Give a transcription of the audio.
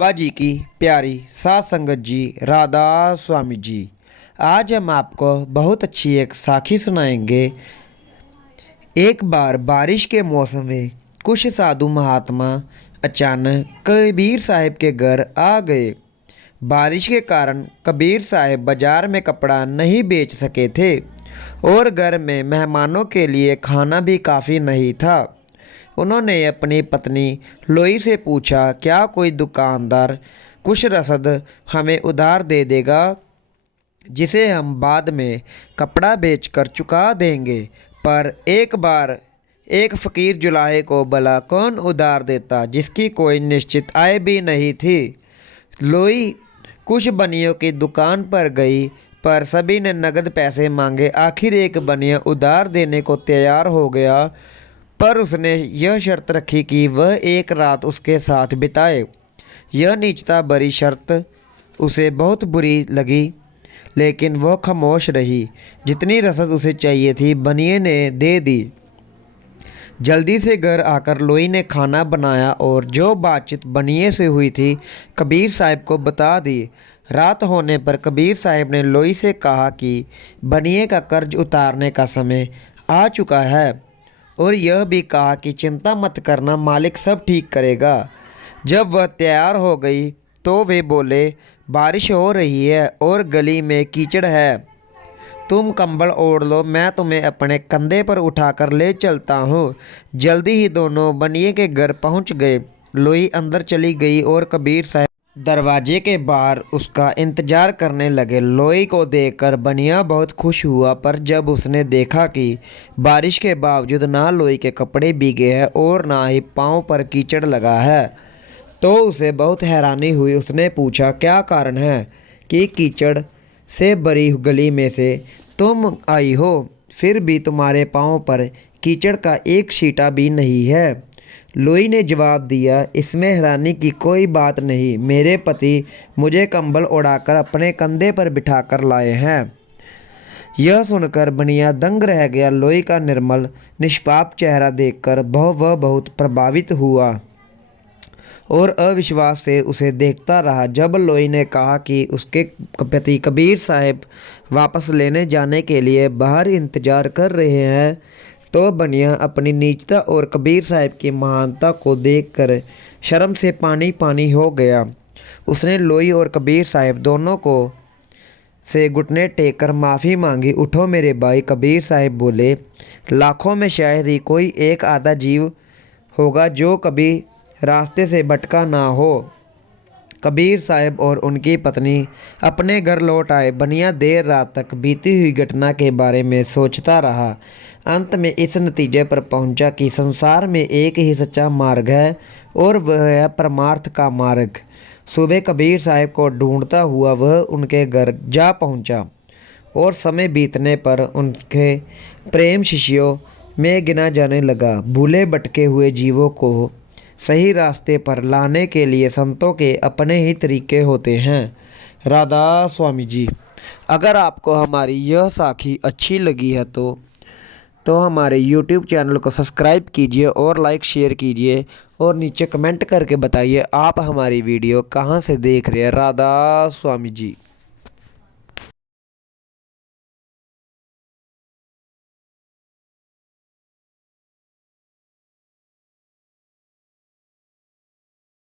बाबा जी की प्यारी सात संगत जी, राधा स्वामी जी। आज हम आपको बहुत अच्छी एक साखी सुनाएंगे। एक बार बारिश के मौसम में कुछ साधु महात्मा अचानक कबीर साहब के घर आ गए। बारिश के कारण कबीर साहब बाजार में कपड़ा नहीं बेच सके थे और घर में मेहमानों के लिए खाना भी काफ़ी नहीं था। उन्होंने अपनी पत्नी लोई से पूछा, क्या कोई दुकानदार कुछ रसद हमें उधार दे देगा जिसे हम बाद में कपड़ा बेचकर चुका देंगे। पर एक बार एक फ़कीर जुलाहे को भला कौन उधार देता जिसकी कोई निश्चित आय भी नहीं थी। लोई कुछ बनियों की दुकान पर गई पर सभी ने नगद पैसे मांगे। आखिर एक बनिया उधार देने को तैयार हो गया पर उसने यह शर्त रखी कि वह एक रात उसके साथ बिताए। यह नीचता भरी शर्त उसे बहुत बुरी लगी लेकिन वह खामोश रही। जितनी रसद उसे चाहिए थी बनिए ने दे दी। जल्दी से घर आकर लोई ने खाना बनाया और जो बातचीत बनिए से हुई थी कबीर साहब को बता दी। रात होने पर कबीर साहब ने लोई से कहा कि बनिए का कर्ज उतारने का समय आ चुका है और यह भी कहा कि चिंता मत करना, मालिक सब ठीक करेगा। जब वह तैयार हो गई तो वे बोले, बारिश हो रही है और गली में कीचड़ है, तुम कंबल ओढ़ लो, मैं तुम्हें अपने कंधे पर उठाकर ले चलता हूँ। जल्दी ही दोनों बनिए के घर पहुँच गए। लोई अंदर चली गई और कबीर साहब दरवाजे के बाहर उसका इंतजार करने लगे। लोई को देखकर बनिया बहुत खुश हुआ पर जब उसने देखा कि बारिश के बावजूद ना लोई के कपड़े भीगे हैं और ना ही पाँव पर कीचड़ लगा है तो उसे बहुत हैरानी हुई। उसने पूछा, क्या कारण है कि कीचड़ से भरी गली में से तुम आई हो, फिर भी तुम्हारे पाँव पर कीचड़ का एक छींटा भी नहीं है। लोई ने जवाब दिया, इसमें हैरानी की कोई बात नहीं, मेरे पति मुझे कंबल उड़ाकर अपने कंधे पर बिठाकर लाए हैं। यह सुनकर बनिया दंग रह गया। लोई का निर्मल निष्पाप चेहरा देखकर वह बहुत प्रभावित हुआ और अविश्वास से उसे देखता रहा। जब लोई ने कहा कि उसके पति कबीर साहब वापस लेने जाने के लिए बाहर इंतजार कर रहे हैं तो बनिया अपनी नीचता और कबीर साहब की महानता को देखकर शर्म से पानी पानी हो गया। उसने लोई और कबीर साहब दोनों को से घुटने टेक कर माफ़ी मांगी। उठो मेरे भाई, कबीर साहब बोले, लाखों में शायद ही कोई एक आधा जीव होगा जो कभी रास्ते से भटका ना हो। कबीर साहब और उनकी पत्नी अपने घर लौट आए। बनिया देर रात तक बीती हुई घटना के बारे में सोचता रहा। अंत में इस नतीजे पर पहुंचा कि संसार में एक ही सच्चा मार्ग है और वह है परमार्थ का मार्ग। सुबह कबीर साहब को ढूंढता हुआ वह उनके घर जा पहुंचा और समय बीतने पर उनके प्रेम शिष्यों में गिना जाने लगा। भूले भटके हुए जीवों को सही रास्ते पर लाने के लिए संतों के अपने ही तरीके होते हैं। राधा स्वामी जी। अगर आपको हमारी यह साखी अच्छी लगी है तो हमारे YouTube चैनल को सब्सक्राइब कीजिए और लाइक शेयर कीजिए और नीचे कमेंट करके बताइए आप हमारी वीडियो कहाँ से देख रहे हैं। राधा स्वामी जी।